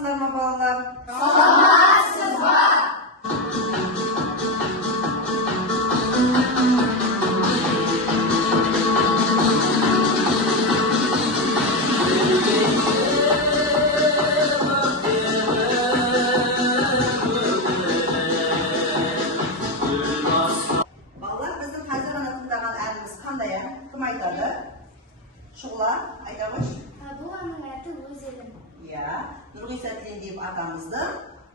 Саламатсыздар ма балалар? Саламатсыз ба? Балалар, біздің қазір ғана тыңдаған әніміз қандай ән? Кім айтады? Шұғла, айта қойшы. Бұл әннің аты «Өз елім». Иә, Нұрғиса Тілендиев атамыздың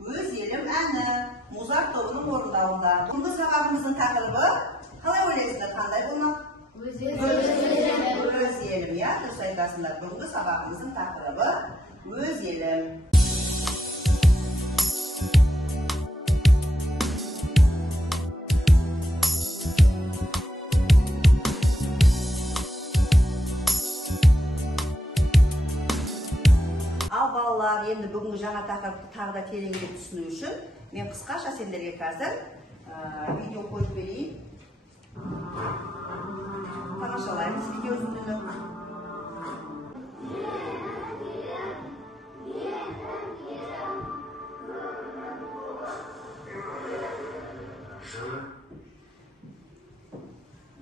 «Өз елім» әні Музарт тобының орындауында. Бүгінгі сабағымыздың тақырыбы қалай ойлайсыздар, қандай болмақ? Өз елім. Өз елім, иә, дұрыс айтасыңдар. Бүгінгі сабағымыздың тақырыбы «Өз елім». Ал балалар, енді бүгінгі жаңа тақырыпты тағы да тереңірек түсіну үшін мен қысқаша сендерге қазір видео қойып берейін. Тамашалаймыз видео үзіндіні.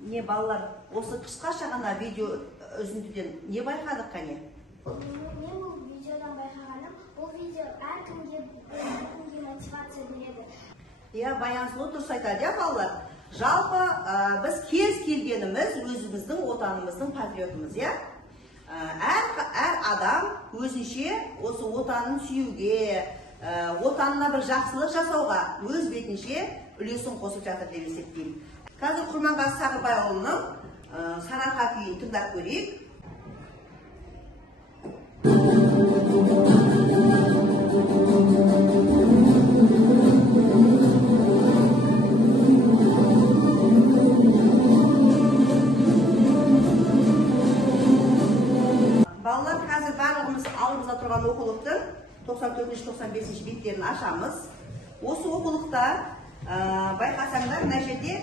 Не балалар, осы қысқаша ғана видео үзіндіден не байқадық қане? Мен бұл видеодан байқағаным, бұл видео әркімге мотивация береді. Иә, Баян сұлу дұрыс айтады, иә балалар? Жалпы біз кез келгеніміз өзіміздің отанымыздың патриотымыз, иә? Әр адам өзінше осы отанын сүюге, отанына бір жақсылық жасауға өз бетінше үлесін қосып жатыр деп есептеймін. Қазір Құрманғазы Сағырбайұлының Сарыарқа күйін тыңдап көрейік. Балалар, қазір барлығымыз алдымызда тұрған оқулықтың 94-95 беттерін ашамыз. Осы оқулықта байқасаңдар, мына жерде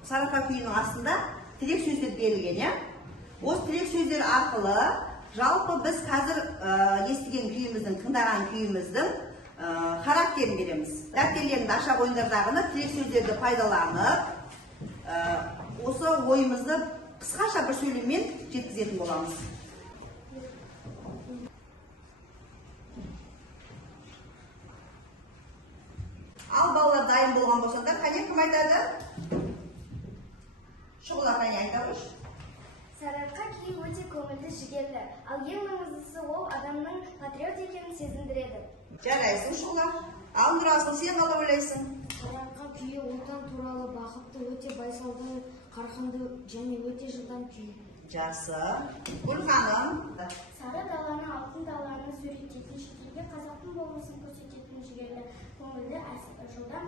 Сарыарқа күйінің астында тірек сөздер берілген, иә? Осы тірек сөздер арқылы жалпы біз қазір естіген күйіміздің, тыңдаған күйіміздің характерін береміз. Дәптерлеріңді аша қойыңдардағыны тірек сөздерді пайдаланып, осы ойымызды қысқаша бір сөйлеммен жеткізетін боламыз. Ал балалар дайын болған болсаңдар, қане кім айтады? Шұғыла қане айта қойшы. Сарыарқа күйі өте көңілді, жігерлі, ал ең маңыздысы ол адамның патриот екенін сезіндіреді. Жарайсың, Шұғыла. Ал Нұрасыл, сен қалай ойлайсың? Сарыарқа күйі отан туралы бақытты, өте байсалды, қарқынды және өте жылдам күй. Жақсы. Гүлханым. Сары даланы, алтын даланы суреттейтін, шетелге қазақтың болмысын көрсететін жігерлі, көңілді, жылдам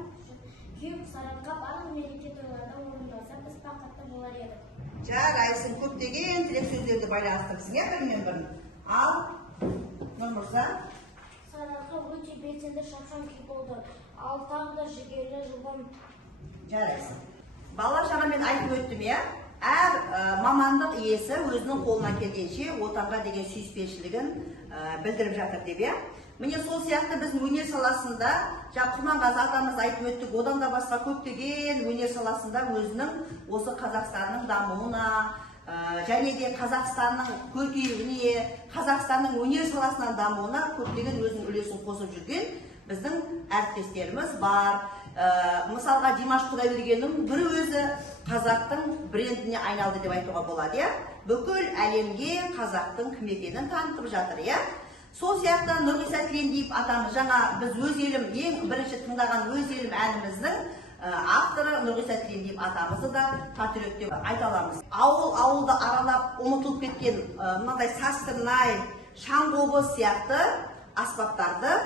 күй Сарыарқа барлық мереке тойларда орындалса, біз бақытты болар едік. Жарайсың, көптеген тірек сөздерді байланыстырыпсың, иә, бірімен бірін. Ал Нұрмырза. Сарыарқа өте белсенді, шапшаң күй болды, ал тағы да жігерлі, жылдам. Жарайсың. Балалар жаңа мен айтып өттім, иә? Әр мамандық иесі өзінің қолынан келгенше отанға деген сүйіспеншілігін білдіріп жатыр деп, иә? Міне сол сияқты біздің өнер саласында, Құрманғазы атамыз айтып өттік, одан да басқа көптеген өнер саласында өзінің осы Қазақстанның дамуына, және де Қазақстанның көркеюіне, Қазақстанның өнер саласынан дамуына көптеген өзінің үлесін қосып жүрген біздің әріптестеріміз бар. Мысалға Димаш Құдайбергеннің бір өзі қазақтың брендіне айналды деп айтуға болады, иә? Бүкіл әлемге қазақтың кім екенін танытып жатыр, иә? Сол сияқты Нұрғиса Тілендиев атамыз жаңа біз өз елім, ең бірінші тыңдаған өз елім әніміздің авторы Нұрғиса Тілендиев атамызды да патриот деп айта аламыз. Ауылды аралап ұмытылып кеткен мынандай сазтырнай, шаңқобыз сияқты аспаптарды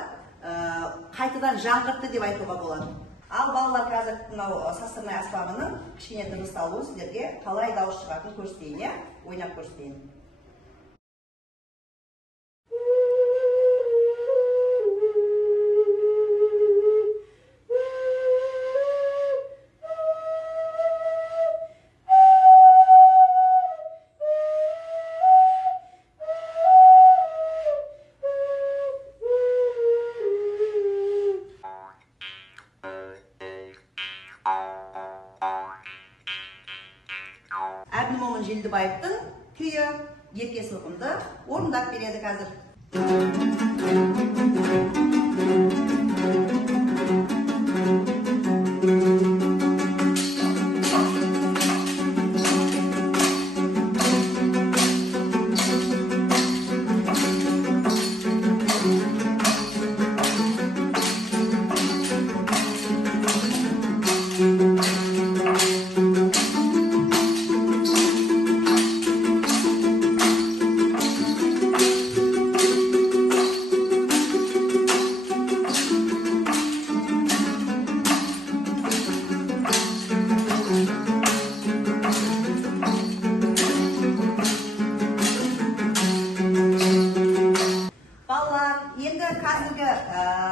қайтадан жаңғыртты деп айтуға болады. Ал балалар қазір мынау сазтырнай аспабының кішкене дыбысталуын сіздерге қалай дауыс шығатынын көрсетейін, иә? Ойнап көрсетейін. Айдарбаевтың күйі Ерке Сылқымды орындап береді қазір.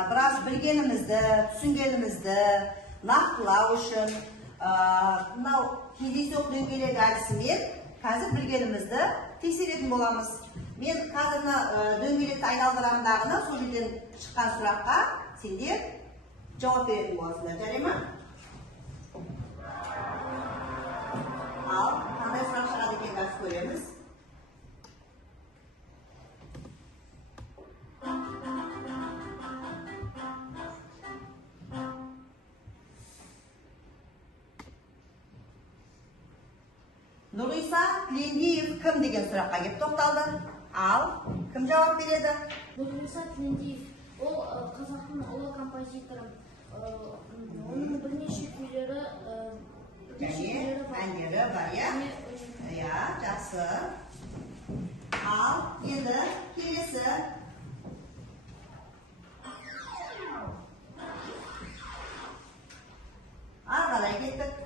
Біраз білгенімізді, түсінгенімізді нақтылау үшін мынау кездейсоқ дөңгелек әдісімен қазір білгенімізді тексеретін боламыз. Мен қазір дөңгелекті айналдырамын дағыны, сол жерден шыққан сұраққа сендер жауап беретін боласыңдар, жарай ма? Ал, қандай сұрақ шығады екен қазір көреміз. Нұрғиса Тілендиев кім деген сұраққа кеп тоқталды. Ал, кім жауап береді? Нұрғиса Тілендиев, ол қазақтың ұлы композиторы. Оның бірнеше күйлері әндері бар, я? Я, жақсы. Ал, енді келесі. Арғалай кеттік.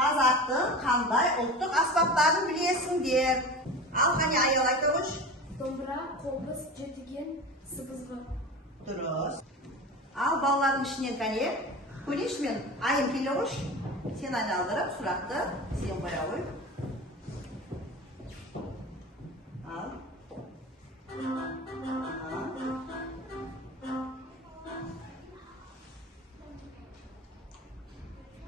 Қазақтың қандай ұлттық аспаптарын білесіңдер? Ал, қане аял айта қойшы. Домбыра, қобыз, жетіген, сыбызғы. Дұрыс. Ал, балалардың ішінен қане көрейінші мен айым келе қойшы. Сен айналдырып, сұрақты сен қоя қой. Ал.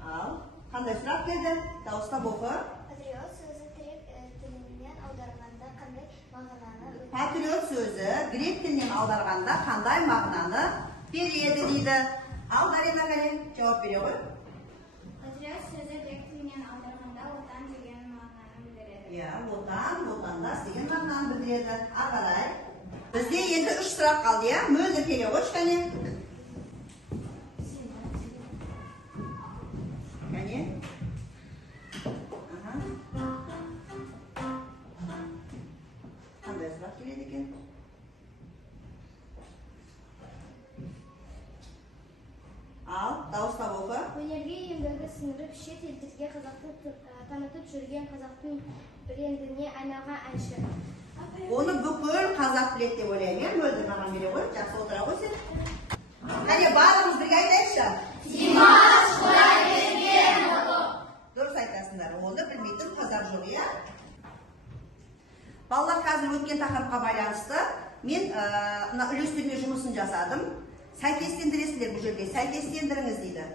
Ал. Қандай сұрақ келді? Дауыстап оқы. Патриот сөзі грек тілінен аударғанда қандай мағынаны? Патриот сөзі грек тілінен аударғанда қандай мағынаны береді дейді. Ал, Дарина Кәрен жауап бере ғой. Патриот сөзі грек тілінен аударғанда отан деген мағынаны білдіреді. Иә, отан, отандас деген мағынаны білдіреді. Арқалай. Бізде енді 3 сұрақ қалды, иә? Мөлдір келе қойшы, кәне. Кәне. Қандай сұрақ келеді екен? Ал, дауыстап оқы. Өнерге еңбегі сіңіріп, шет елдерге қазақты танытып жүрген қазақтың брендіне айналған әнші. Оны бүкіл қазақ біледі деп ойлаймын. Мөлдір маған бере ғой, жақсы отыра ғой сен. Кәне, барлығымыз бірге айтайықшы. Димаш Құдайбергенов. Дұрыс айтасыңдар. Оны білмейтін қазақ жоқ, иә? Балалар, қазір өткен тақырыпқа байланысты мен үлестірме жұмысын жасадым. Сәйкестендіресіздер бұл жерге, сәйкестендіріңіз дейді.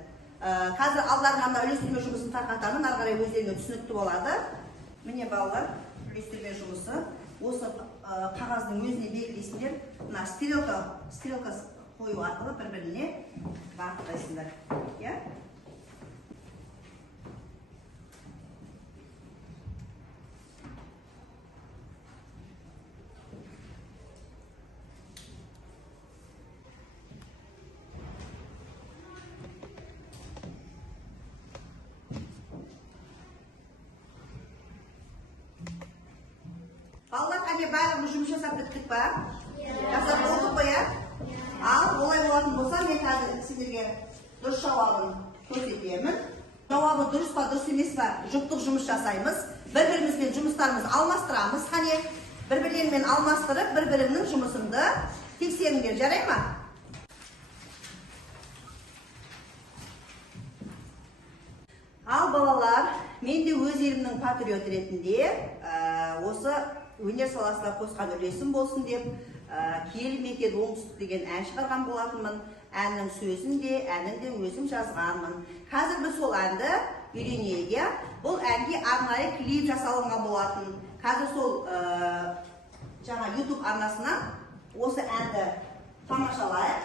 Қазір алдарына үлестірме жұмысын тарқатамын, ары қарай өздеріне түсінікті болады. Міне балалар, үлестірме жұмысы. Осы қағаздың өзіне белгілейсіңдер. Мына стрелка қою арқылы бір-біріне бағыттайсыңдар. Балалар, қане бәріміз жұмыс жасап біттік па? Жасап болдық қой, иә? Ал, олай болатын болса, мен қазір сіздерге дұрыс жауабын көрсетемін. Жауабы дұрыс па, дұрыс емес па, жұптық жұмыс жасаймыз. Бір-бірімізбен жұмыстарымызды алмастырамыз. Қане, бір-бірлерімен алмастырып, бір-бірімнің жұмысымды тексеріңдер, жарай ма? Ал, балалар, мен де өз елімнің патриоты ретінде осы өнер саласына қосқан үлесім болсын деп Киелі мекен оңтүстік деген ән шығарған болатынмын. Әннің сөзін де, әнін де өзім жазғанмын. Қазір біз сол әнді үйренейік, иә? Бұл әнге арнайы клип жасалынған болатын. Қазір сол жаңа YouTube арнасына осы әнді тамашалайық.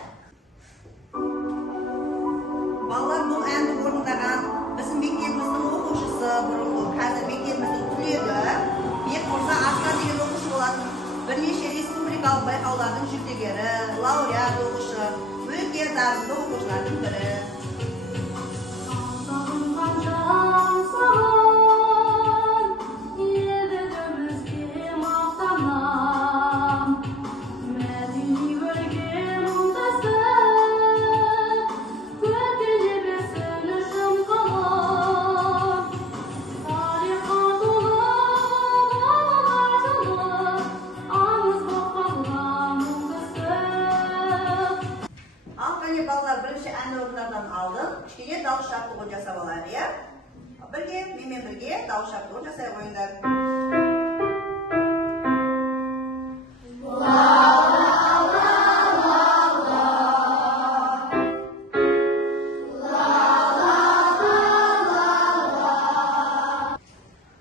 Балалар бұл әнді орындаған біздің мектебіміздің оқушысы, бұрынғы қазір мектебіміздің түлегі Бекмырза Асқар деген оқушы болатын. Бірнеше республикалық байқаулардың жүлдегері, лауреат оқушы, өте дарынды оқушылардың бірі. Балалар бірінші ән орындардан алдым. Кішкене дауыс шарттығын жасап алайық, иә? Бірге, менімен бірге дауыс шарттығын жасай қойыңдар.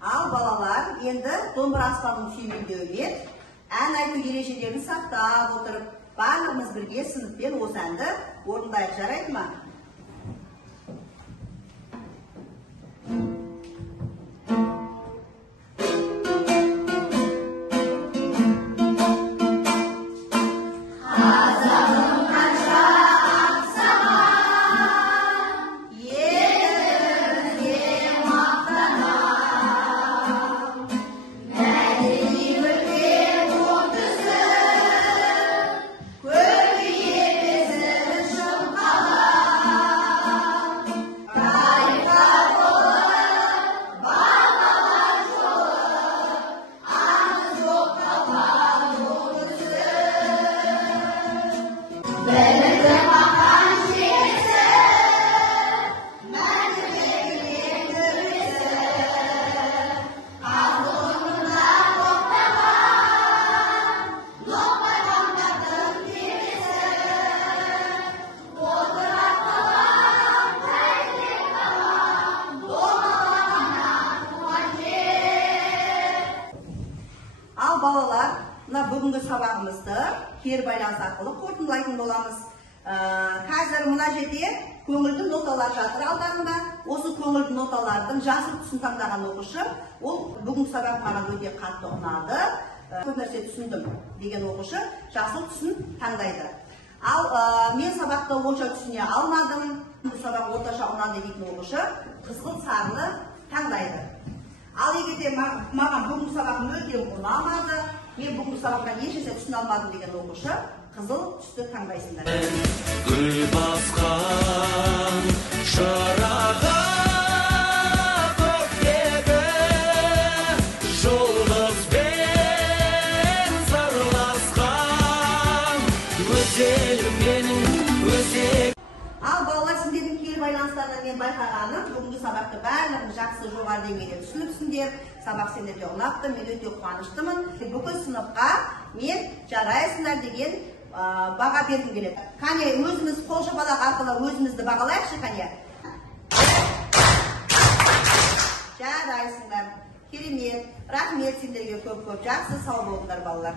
Ал балалар, енді домбыра аспабын сүйемелдеумен ән айту ережелерін сақтап отырып, барлығымыз бірге сыныппен осы әнді орындайық, жарайды ма? Балалар, бүгінгі сабағымызды кері байланыс арқылы қорытындылайтын боламыз. Қазір мына жерде көңілді ноталар жатыр алдарында. Осы көңілді ноталардың жасыл түсін таңдаған оқушы, ол бүгінгі сабақ маған өте қатты ұнады, көп нәрсе түсіндім деген оқушы жасыл түсін таңдайды. Ал мен сабақты онша түсіне алмадым, сабақ орташа ұнады дейтін оқушы қызғылт сарыны таңдайды. Ал егерде маған бүгінгі сабақ мүлдем ұнамады, мен бүгінгі сабақтан ешнәрсе түсіне алмадым деген оқушы қызыл түсті таңдайсыңдар. Гүл басқан шыраға көктегі жұлдызбен сырласқан өтелім менің өзек. Ал балалар, сендердің кері байланыстарынан мен байқағаным, бүгінгі сабақты барлығын жақсы жоғары деңгейде түсініпсіңдер. Сабақ сендерге ұнапты, мен өте қуаныштымын. Бүкіл сыныпқа мен жарайсыңдар деген баға бергім келеді. Қане, өзіміз қол шапалақ арқылы өзімізді бағалайықшы, қане. Жарайсыңдар. Керемет. Рахмет сендерге көп-көп. Жақсы сау болыңдар балалар.